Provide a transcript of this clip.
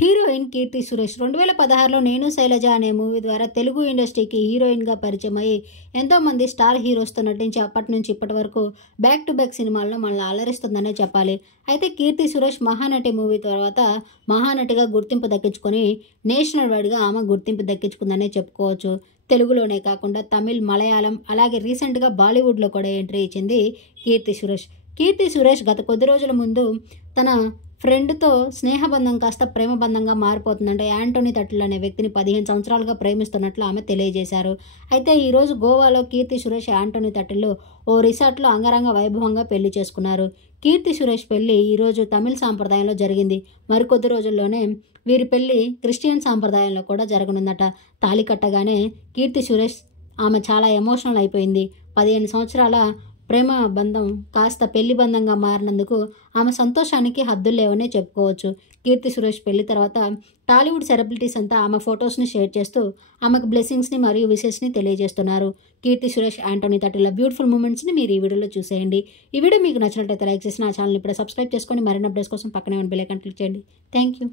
Heroine Keerthy Suresh 2016లో నేను శైలజ అనే movie ద్వారా తెలుగు ఇండస్ట్రీకి హీరోయిన్గా పరిచయం అయ్యి ఎంతోమంది స్టార్ హీరోస్తో నటించి అప్పటి నుంచి ఇప్పటి వరకు బ్యాక్ టు బ్యాక్ సినిమాల్లో మనల్ని అలరిస్తుందనే చెప్పాలి. అయితే కీర్తి సురేష్ మహానటి మూవీ తర్వాత మహానటిగా గుర్తింపు దక్కించుకొని నేషనల్ వైడ్గా ఆమె గుర్తింపు దక్కించుకుందనే చెప్పుకోవచ్చు. తెలుగులోనే కాకుండా తమిళ్, మలయాళం అలాగే రీసెంట్గా బాలీవుడ్లో కూడా ఎంట్రీ ఇచ్చింది కీర్తి సురేష్. కీర్తి సురేష్ గత కొద్ది రోజుల ముందు తన ఫ్రెండ్తో స్నేహబంధం కాస్త ప్రేమబంధంగా మారిపోతుందంటే యాంటోనీ తట్టుల్ అనే వ్యక్తిని 15 సంవత్సరాలుగా ప్రేమిస్తున్నట్లు ఆమె తెలియజేశారు. అయితే ఈరోజు గోవాలో కీర్తి సురేష్, యాంటోనీ తట్టుల్ ఓ రిసార్ట్లో అంగరంగ వైభవంగా పెళ్లి చేసుకున్నారు. కీర్తి సురేష్ పెళ్లి ఈరోజు తమిళ సాంప్రదాయంలో జరిగింది. మరికొద్ది రోజుల్లోనే వీరి పెళ్లి క్రిస్టియన్ సాంప్రదాయంలో కూడా జరగనుందట. తాళి కట్టగానే కీర్తి సురేష్ ఆమె చాలా ఎమోషనల్ అయిపోయింది. 15 సంవత్సరాల ప్రేమ బంధం కాస్త పెళ్లి బంధంగా మారినందుకు ఆమె సంతోషానికి హద్దులు లేవనే చెప్పుకోవచ్చు. కీర్తి సురేష్ పెళ్లి తర్వాత టాలీవుడ్ సెలబ్రిటీస్ అంతా ఆమె ఫొటోస్ని షేర్ చేస్తూ ఆమెకు బ్లెస్సింగ్స్ని మరియు విషెస్ని తెలియజేస్తున్నారు. కీర్తి సురేష్, యాంటోనీ తట్టుల బ్యూటిఫుల్ మూమెంట్స్ని మీరు ఈ వీడియోలో చూసేయండి. ఈ వీడియో మీకు నచ్చినట్లయితే లైక్ చేసి నా ఛానల్ ఇప్పుడే సబ్స్క్రైబ్ చేసుకొని మరిన్ని అప్డేట్స్ కోసం పక్కనే ఉన్న బెల్ ఐకాన్ క్లిక్ చేయండి. Thank you.